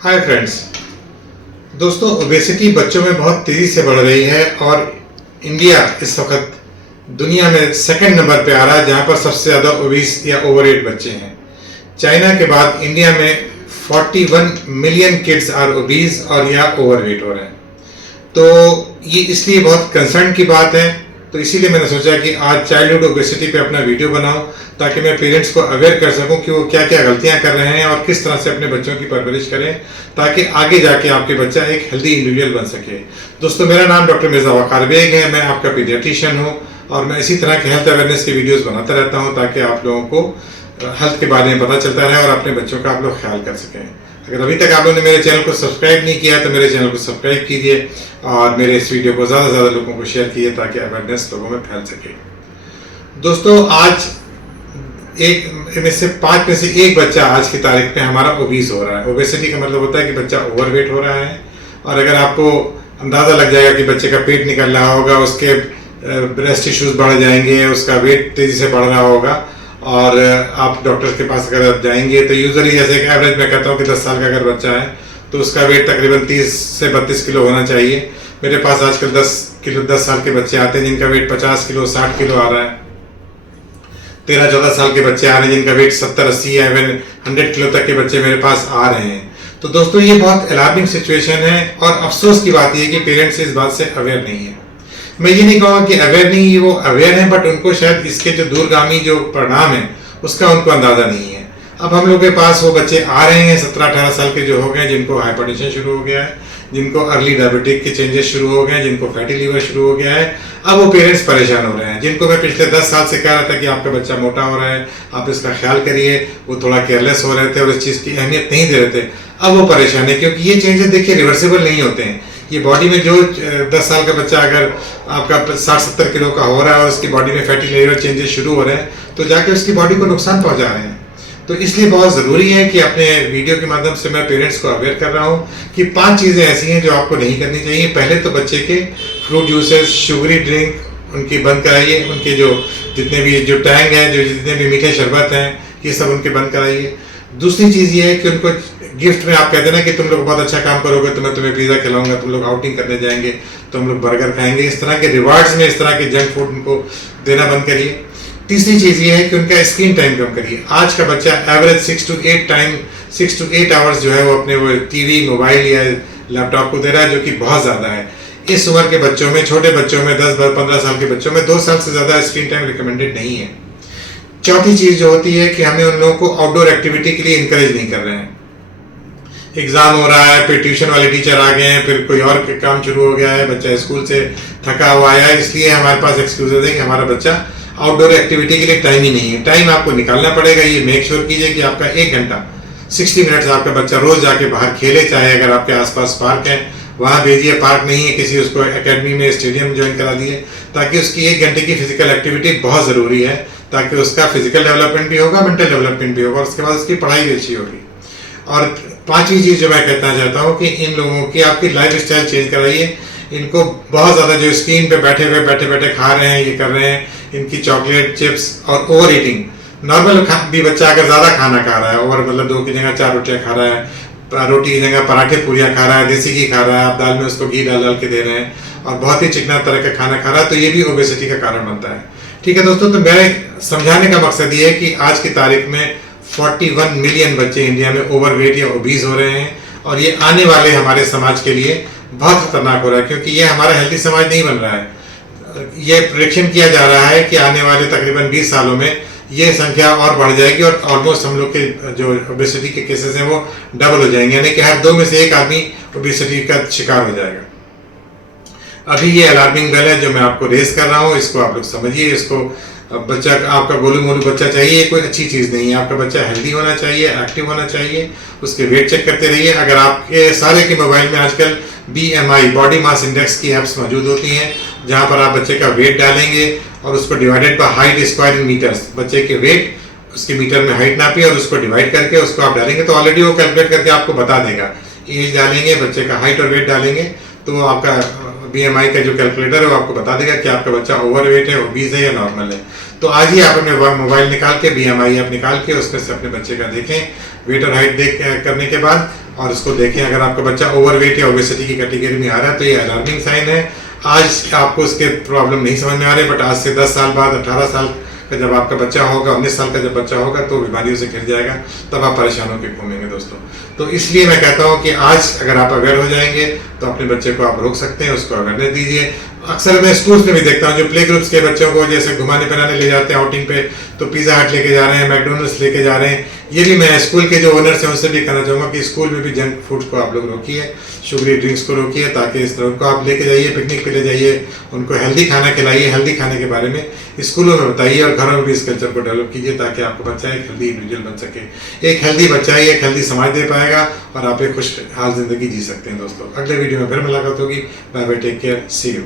Hi friends. दोस्तों, obesity बच्चों में बहुत तेज़ी से बढ़ रही है और इंडिया इस वक्त दुनिया में सेकंड नंबर पे आ रहा है जहां पर सबसे ज़्यादा ओबीस या ओवरवेट बच्चे हैं। चाइना के बाद इंडिया में 41 मिलियन किड्स आर ओबीस और या ओवरवेट हो रहे हैं। तो ये इसलिए बहुत कंसर्न की बात है। तो इसीलिए मैंने सोचा कि आज चाइल्डहुड ओबेसिटी पे अपना वीडियो बनाऊं ताकि मैं पेरेंट्स को अवेयर कर सकूं कि वो क्या क्या गलतियां कर रहे हैं और किस तरह से अपने बच्चों की परवरिश करें ताकि आगे जाके आपके बच्चा एक हेल्दी इंडिविजुअल बन सके। दोस्तों, मेरा नाम डॉक्टर मिर्जा वकार बेग है। मैं आपका पीडियाट्रिशियन हूँ और मैं इसी तरह के हेल्थ अवेयरनेस की वीडियोज़ बनाता रहता हूँ ताकि आप लोगों को हेल्थ के बारे में पता चलता रहे और अपने बच्चों का आप लोग ख्याल कर सकें। अगर अभी तक आप लोगों ने मेरे चैनल को सब्सक्राइब नहीं किया तो मेरे चैनल को सब्सक्राइब कीजिए और मेरे इस वीडियो को ज़्यादा से ज़्यादा लोगों को शेयर कीजिए ताकि अवेयरनेस लोगों में फैल सके। दोस्तों, आज एक में से 5 में से 1 बच्चा आज की तारीख में हमारा ओबीस हो रहा है। ओबेसिटी का मतलब होता है कि बच्चा ओवरवेट हो रहा है। और अगर आपको अंदाज़ा लग जाएगा कि बच्चे का पेट निकल रहा होगा, उसके ब्रेस्ट टिश्यूज बढ़ जाएंगे, उसका वेट तेज़ी से बढ़ रहा होगा और आप डॉक्टर के पास अगर आप जाएंगे तो यूजुअली जैसे कि एवरेज मैं कहता हूँ कि 10 साल का अगर बच्चा है तो उसका वेट तकरीबन 30 से 32 किलो होना चाहिए। मेरे पास आजकल 10 साल के बच्चे आते हैं जिनका वेट 50 किलो 60 किलो आ रहा है। 13-14 साल के बच्चे आ रहे हैं जिनका वेट 70-80 या इवन 100 किलो तक के बच्चे मेरे पास आ रहे हैं। तो दोस्तों, ये बहुत अलार्मिंग सिचुएशन है और अफसोस की बात यह कि पेरेंट्स इस बात से अवेयर नहीं है। मैं ये नहीं कहूँगा कि अवेयर नहीं, वो अवेयर है बट उनको शायद इसके जो दूरगामी जो परिणाम है उसका उनको अंदाज़ा नहीं है। अब हम लोग के पास वो बच्चे आ रहे हैं 17-18 साल के जो हो गए, जिनको हाइपरटेंशन शुरू हो गया है, जिनको अर्ली डायबिटिक के चेंजेस शुरू हो गए हैं, जिनको फैटी लीवर शुरू हो गया है। अब वो पेरेंट्स परेशान हो रहे हैं जिनको मैं पिछले 10 साल से कह रहा था कि आपका बच्चा मोटा हो रहा है, आप इसका ख्याल करिए। वो थोड़ा केयरलेस हो रहे थे और इस चीज़ की अहमियत नहीं दे रहे थे। अब वो परेशान है क्योंकि ये चेंजेस देखिए रिवर्सिबल नहीं होते हैं। ये बॉडी में जो 10 साल का बच्चा अगर आपका 60-70 किलो का हो रहा है और उसकी बॉडी में फैटी लीवर चेंजेस शुरू हो रहे हैं तो जाके उसकी बॉडी को नुकसान पहुंचा रहे हैं। तो इसलिए बहुत ज़रूरी है कि अपने वीडियो के माध्यम से मैं पेरेंट्स को अवेयर कर रहा हूँ कि 5 चीज़ें ऐसी हैं जो आपको नहीं करनी चाहिए। पहले तो बच्चे के फ्रूट जूसेस, शुगरी ड्रिंक उनकी बंद कराइए। उनके जो जितने भी जो टैंग हैं, जो जितने भी मीठे शरबत हैं, ये सब उनके बंद कराइए। दूसरी चीज़ ये है कि उनको गिफ्ट में आप कहते हैं ना कि तुम लोग बहुत अच्छा काम करोगे तो मैं तुम्हें पिज़्ज़ा खिलाऊंगा, तुम लोग आउटिंग करने जाएंगे तो हम लोग बर्गर खाएंगे, इस तरह के रिवार्ड्स में इस तरह के जंक फूड उनको देना बंद करिए। तीसरी चीज़ ये है कि उनका स्क्रीन टाइम कम करिए। आज का बच्चा एवरेज 6 to 8 आवर्स जो है वो अपने वो टीवी, मोबाइल या लैपटॉप को दे रहा है, जो कि बहुत ज़्यादा है। इस उम्र के बच्चों में, छोटे बच्चों में, 10-15 साल के बच्चों में 2 साल से ज़्यादा स्क्रीन टाइम रिकमेंडेड नहीं है। चौथी चीज़ जो होती है कि हमें उन लोगों को आउटडोर एक्टिविटी के लिए इंकरेज नहीं कर रहे हैं। एग्ज़ाम हो रहा है, फिर ट्यूशन वाले टीचर आ गए हैं, फिर कोई और काम शुरू हो गया है, बच्चा स्कूल से थका हुआ आया है, इसलिए हमारे पास एक्सक्यूजेज है कि हमारा बच्चा आउटडोर एक्टिविटी के लिए टाइम ही नहीं है। टाइम आपको निकालना पड़ेगा। ये मेक श्योर कीजिए कि आपका 1 घंटा 60 मिनट्स आपका बच्चा रोज़ जाके बाहर खेले। चाहे अगर आपके आसपास पार्क है वहाँ भेजिए, पार्क नहीं है किसी उसको एकेडमी में, स्टेडियम ज्वाइन करा दिए, ताकि उसकी 1 घंटे की फिजिकल एक्टिविटी बहुत ज़रूरी है ताकि उसका फिजिकल डेवलपमेंट भी होगा, मेंटल डेवलपमेंट भी होगा और उसके बाद उसकी पढ़ाई भी अच्छी होगी। और 5वीं चीज़ जो मैं कहना चाहता हूँ कि इन लोगों की आपकी लाइफ स्टाइल चेंज कराइए। इनको बहुत ज़्यादा जो स्क्रीन पे बैठे बैठे खा रहे हैं, ये कर रहे हैं, इनकी चॉकलेट, चिप्स और ओवर ईटिंग। नॉर्मल भी बच्चा अगर ज़्यादा खाना खा रहा है, ओवर मतलब 2 की जगह 4 रोटियाँ खा रहा है, रोटी की जगह पराठे पूरियाँ खा रहा है, देसी घी खा रहा है, आप दाल में उसको घी डाल के दे रहे हैं और बहुत ही चिकना तरह का खाना खा रहा है, तो ये भी ओबेसिटी का कारण बनता है। ठीक है दोस्तों, तो मेरे समझाने का मकसद ये है कि आज की तारीख में 41 मिलियन बच्चे इंडिया में ओवरवेट या ओबीज हो रहे हैं और ये आने वाले हमारे समाज के लिए बहुत खतरनाक हो रहा है क्योंकि ये हमारा हेल्दी समाज नहीं बन रहा है। ये प्रेडिक्शन किया जा रहा है कि आने वाले तकरीबन 20 सालों में ये संख्या और बढ़ जाएगी और ऑलमोस्ट हम लोग के जो ओबेसिटी के केसेस हैं वो डबल हो जाएंगे, यानी कि हर 2 में से 1 आदमी ओबेसिटी का शिकार हो जाएगा। अभी ये अलार्मिंग बेल है जो मैं आपको रेस कर रहा हूँ, इसको आप लोग समझिए। इसको बच्चा आपका गोलू मोलू बच्चा चाहिए, कोई अच्छी चीज़ नहीं है। आपका बच्चा हेल्दी होना चाहिए, एक्टिव होना चाहिए, उसके वेट चेक करते रहिए। अगर आपके सारे के मोबाइल में आजकल BMI, बॉडी मास इंडेक्स की ऐप्स मौजूद होती हैं जहां पर आप बच्चे का वेट डालेंगे और उसको divided by height square in meters, बच्चे के वेट उसके मीटर में हाइट नापिए और उसको डिवाइड करके उसको आप डालेंगे तो ऑलरेडी वो कैलकुलेट करके आपको बता देगा। एज डालेंगे, बच्चे का हाइट और वेट डालेंगे तो आपका BMI का जो कैलकुलेटर है वो आपको बता देगा कि आपका बच्चा ओवरवेट है, ओबीज है या नॉर्मल है। तो आज ही आप अपने मोबाइल निकाल के BMI आप निकाल के उसमें से अपने बच्चे का देखें, वेट और हाइट देख करने के बाद और उसको देखें। अगर आपका बच्चा ओवरवेट या ओबेसिटी की कैटेगरी में आ रहा है तो ये अलार्मिंग साइन है। आज आपको उसके प्रॉब्लम नहीं समझ में आ रही, बट आज से 10 साल बाद, 18 साल का जब आपका बच्चा होगा, 19 साल का जब बच्चा होगा, तो बीमारियों से घिर जाएगा, तब आप परेशान होकर घूमेंगे दोस्तों। तो इसलिए मैं कहता हूँ कि आज अगर आप अवेयर हो जाएंगे तो अपने बच्चे को आप रोक सकते हैं, उसको अवेयरनेस दीजिए। अक्सर मैं स्कूल्स में भी देखता हूँ जो प्ले ग्रुप्स के बच्चों को जैसे घुमाने फिराने ले जाते हैं आउटिंग पे, तो पिज़्ज़ा हट लेके जा रहे हैं, मैकडोनल्ड्स लेके जा रहे हैं। ये भी मैं स्कूल के जो ओनर्स हैं उनसे भी कहना चाहूँगा कि स्कूल में भी जंक फूड को आप लोग रोकिए, शुगरी ड्रिंक्स को रोकिए, ताकि इस तरह उनको आप लेके जाइए, पिकनिक पे ले जाइए, उनको हेल्दी खाना खिलाइए, हेल्दी खाने के बारे में स्कूलों में बताइए और घरों में भी इस कल्चर को डेवलप कीजिए, ताकि आपका बच्चा एक हेल्दी इंडिविजुअल बन सके। एक हेल्दी बच्चा ही एक हेल्दी समाज दे पाएगा और आप एक खुशहाल जिंदगी जी सकते हैं दोस्तों। अगले वीडियो में फिर मुलाकात होगी। Bye bye, take care, see you.